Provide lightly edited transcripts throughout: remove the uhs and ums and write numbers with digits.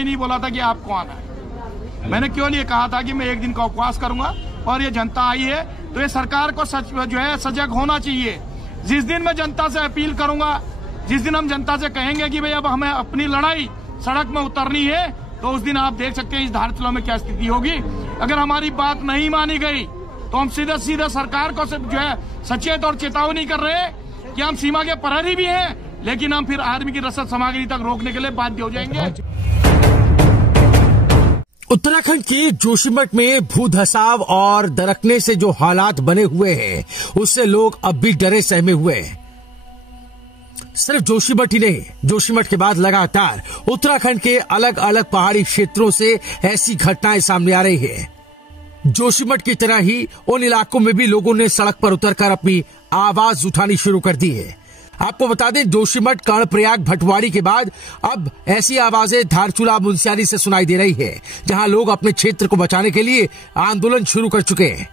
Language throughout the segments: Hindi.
नहीं बोला था कि आपको आना है। मैंने क्यों नहीं कहा था कि मैं एक दिन का उपवास करूंगा और ये जनता आई है तो ये सरकार को सजग होना चाहिए। जिस दिन मैं जनता से अपील करूंगा, जिस दिन हम जनता से कहेंगे कि भाई अब हमें अपनी लड़ाई सड़क में उतरनी है, तो उस दिन आप देख सकते हैं इस धारचूला में क्या स्थिति होगी। अगर हमारी बात नहीं मानी गई तो हम सीधा सरकार को सचेत और चेतावनी कर रहे हैं कि हम सीमा के प्रहरी भी हैं, लेकिन हम फिर आर्मी की रसद सामग्री तक रोकने के लिए बाध्य हो जाएंगे। उत्तराखंड के जोशीमठ में भू धसाव और दरकने से जो हालात बने हुए हैं, उससे लोग अब भी डरे सहमे हुए हैं। सिर्फ जोशीमठ ही नहीं, जोशीमठ के बाद लगातार उत्तराखंड के अलग अलग पहाड़ी क्षेत्रों से ऐसी घटनाएं सामने आ रही है। जोशीमठ की तरह ही उन इलाकों में भी लोगों ने सड़क पर उतरकर अपनी आवाज उठानी शुरू कर दी है। आपको बता दें, जोशीमठ, कर्णप्रयाग, भटवाड़ी के बाद अब ऐसी आवाजें धारचूला, मुनस्यारी से सुनाई दे रही है, जहां लोग अपने क्षेत्र को बचाने के लिए आंदोलन शुरू कर चुके हैं।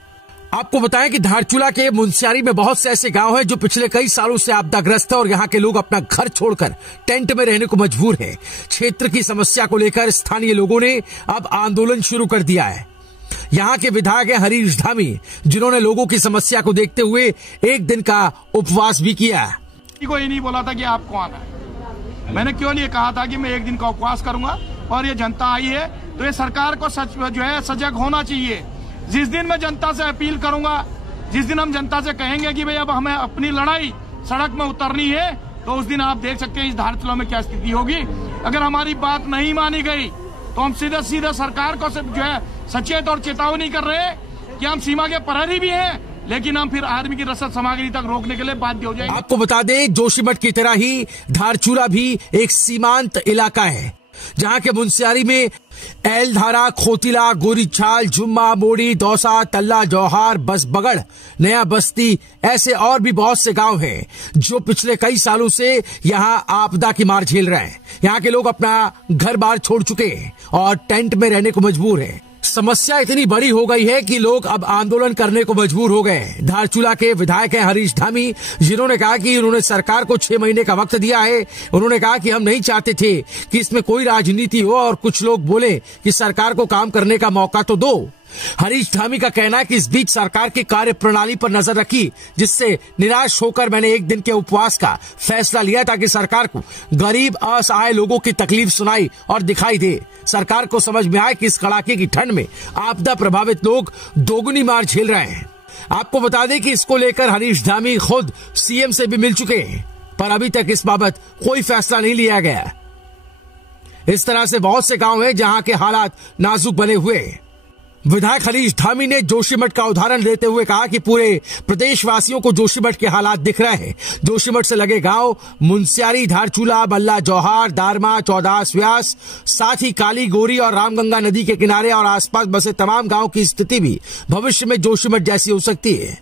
आपको बताएं कि धारचूला के मुनस्यारी में बहुत से ऐसे गांव हैं जो पिछले कई सालों से आपदाग्रस्त है और यहां के लोग अपना घर छोड़कर टेंट में रहने को मजबूर हैं। क्षेत्र की समस्या को लेकर स्थानीय लोगों ने अब आंदोलन शुरू कर दिया है। यहाँ के विधायक हैं हरीश धामी, जिन्होंने लोगों की समस्या को देखते हुए एक दिन का उपवास भी किया। को ये नहीं बोला था कि आपको आना है। मैंने क्यों नहीं कहा था कि मैं एक दिन का उपवास करूंगा और ये जनता आई है तो ये सरकार को सजग होना चाहिए। जिस दिन मैं जनता से अपील करूंगा, जिस दिन हम जनता से कहेंगे कि भाई अब हमें अपनी लड़ाई सड़क में उतरनी है, तो उस दिन आप देख सकते हैं इस धारचूला में क्या स्थिति होगी। अगर हमारी बात नहीं मानी गई तो हम सीधा सरकार को सचेत और चेतावनी कर रहे हैं कि हम सीमा के प्रहरी भी हैं, लेकिन हम फिर आर्मी की रसद सामग्री तक रोकने के लिए बाध्य हो जाएंगे। आपको बता दें, जोशीमठ की तरह ही धारचूला भी एक सीमांत इलाका है, जहां के मुनस्यारी में एलधारा, खोतिला, गोरीछाल, जुम्मा, मोड़ी, दौसा, तल्ला, जौहार, बसबगड़, नया बस्ती, ऐसे और भी बहुत से गांव हैं जो पिछले कई सालों से यहां आपदा की मार झेल रहे हैं। यहां के लोग अपना घर बार छोड़ चुके हैं और टेंट में रहने को मजबूर हैं। समस्या इतनी बड़ी हो गई है कि लोग अब आंदोलन करने को मजबूर हो गए। धारचूला के विधायक हैं हरीश धामी, जिन्होंने कहा कि उन्होंने सरकार को 6 महीने का वक्त दिया है। उन्होंने कहा कि हम नहीं चाहते थे कि इसमें कोई राजनीति हो और कुछ लोग बोले कि सरकार को काम करने का मौका तो दो। हरीश धामी का कहना है कि इस बीच सरकार की कार्य प्रणाली पर नजर रखी, जिससे निराश होकर मैंने एक दिन के उपवास का फैसला लिया ताकि सरकार को गरीब असहाय लोगों की तकलीफ सुनाई और दिखाई दे। सरकार को समझ में आए कि इस कड़ाके की ठंड में आपदा प्रभावित लोग दोगुनी मार झेल रहे हैं। आपको बता दें कि इसको लेकर हरीश धामी खुद सीएम से भी मिल चुके हैं, पर अभी तक इस बाबत कोई फैसला नहीं लिया गया। इस तरह से बहुत से गांव हैं जहां के हालात नाजुक बने हुए हैं। विधायक हरीश धामी ने जोशीमठ का उदाहरण देते हुए कहा कि पूरे प्रदेशवासियों को जोशीमठ के हालात दिख रहे हैं। जोशीमठ से लगे गांव मुनस्यारी, धारचूला, बल्ला, जौहार, दारमा, चौदास, व्यास, साथ ही काली, गोरी और रामगंगा नदी के किनारे और आसपास बसे तमाम गांव की स्थिति भी भविष्य में जोशीमठ जैसी हो सकती है।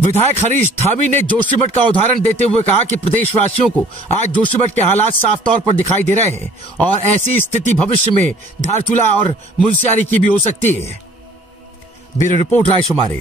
विधायक हरीश धामी ने जोशीमठ का उदाहरण देते हुए कहा कि प्रदेशवासियों को आज जोशीमठ के हालात साफ तौर पर दिखाई दे रहे हैं और ऐसी स्थिति भविष्य में धारचूला और मुनस्यारी की भी हो सकती है। Bureau report, रायशुमारी।